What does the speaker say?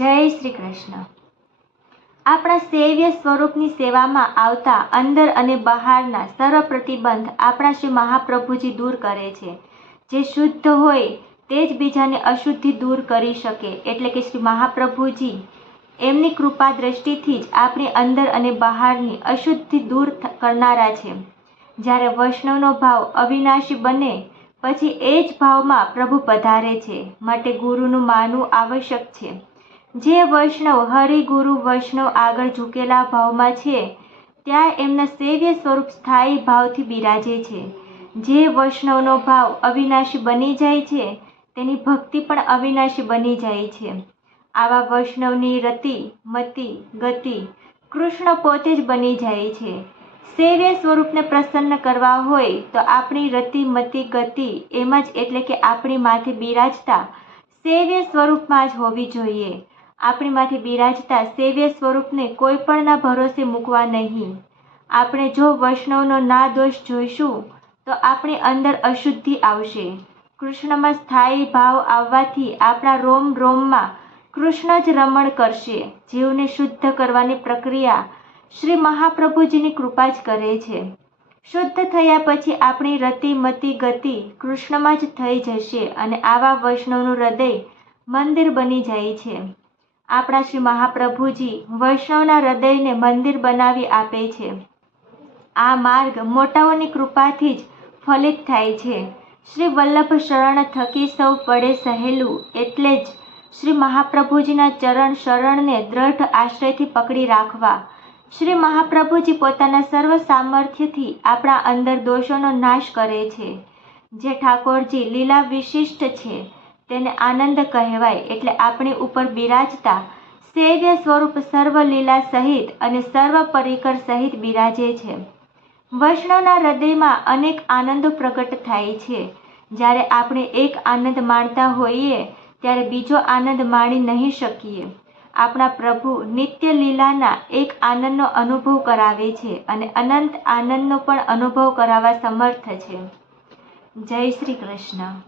જય શ્રી કૃષ્ણ। આપણા સેવ્ય સ્વરૂપની સેવામાં આવતા અંદર અને બહારના સર્વ પ્રતિબંધ આપણા શ્રી મહાપ્રભુજી દૂર કરે છે। જે શુદ્ધ હોય તે જ બીજાને અશુદ્ધિ દૂર કરી શકે, એટલે કે શ્રી મહાપ્રભુજી એમની કૃપા દ્રષ્ટિથી જ આપણી અંદર અને બહારની અશુદ્ધિ દૂર કરનારા છે। જ્યારે વૈષ્ણવનો ભાવ અવિનાશી બને પછી એ જ ભાવમાં પ્રભુ પધારે છે, માટે ગુરુનું માનવું આવશ્યક છે। જે વૈષ્ણવ હરિગુરુ વૈષ્ણવ આગળ ઝૂકેલા ભાવમાં છે ત્યાં એમના સેવ્ય સ્વરૂપ સ્થાયી ભાવથી બિરાજે છે। જે વૈષ્ણવનો ભાવ અવિનાશી બની જાય છે તેની ભક્તિ પણ અવિનાશી બની જાય છે। આવા વૈષ્ણવની રતિ મતિ ગતિ કૃષ્ણ પોતે જ બની જાય છે। સેવ્ય સ્વરૂપને પ્રસન્ન કરવા હોય તો આપણી રતિ મતિ ગતિ એમ જ એટલે કે આપણી માથે બિરાજતા સેવ્ય સ્વરૂપમાં જ હોવી જોઈએ। આપણી માથે બિરાજતા સેવ્ય સ્વરૂપને કોઈ પણના ભરોસે મૂકવા નહીં। આપણે જો વૈષ્ણવનો ના દોષ જોઈશું તો આપણી અંદર અશુદ્ધિ આવશે। કૃષ્ણમાં સ્થાયી ભાવ આવવાથી આપણા રોમ રોમમાં કૃષ્ણ જ રમણ કરશે। જીવને શુદ્ધ કરવાની પ્રક્રિયા શ્રી મહાપ્રભુજીની કૃપા જ કરે છે। શુદ્ધ થયા પછી આપણી રતિ મતિ ગતિ કૃષ્ણમાં જ થઈ જશે અને આવા વૈષ્ણવનું હૃદય મંદિર બની જાય છે। આપણા શ્રી મહાપ્રભુજી વૈષ્ણવના હૃદયને મંદિર બનાવી આપે છે। આ માર્ગ મોટાઓની કૃપાથી જ ફલિત થાય છે। શ્રી વલ્લભ શરણ થકી સૌ પડે સહેલું, એટલે જ શ્રી મહાપ્રભુજીના ચરણ શરણને દ્રઢ આશ્રયથી પકડી રાખવા। શ્રી મહાપ્રભુજી પોતાના સર્વ સામર્થ્યથી આપણા અંદર દોષોનો નાશ કરે છે। જે ઠાકોરજી લીલા વિશિષ્ટ છે તેને આનંદ કહેવાય, એટલે આપણી ઉપર બિરાજતા સેવ્ય સ્વરૂપ સર્વ લીલા સહિત અને સર્વ પરિકર સહિત બિરાજે છે। વૈષ્ણવના હૃદયમાં અનેક આનંદો પ્રગટ થાય છે। જ્યારે આપણે એક આનંદ માણતા હોઈએ ત્યારે બીજો આનંદ માણી નહીં શકીએ। આપણા પ્રભુ નિત્ય લીલાના એક આનંદનો અનુભવ કરાવે છે અને અનંત આનંદનો પણ અનુભવ કરાવવા સમર્થ છે। જય શ્રી કૃષ્ણ।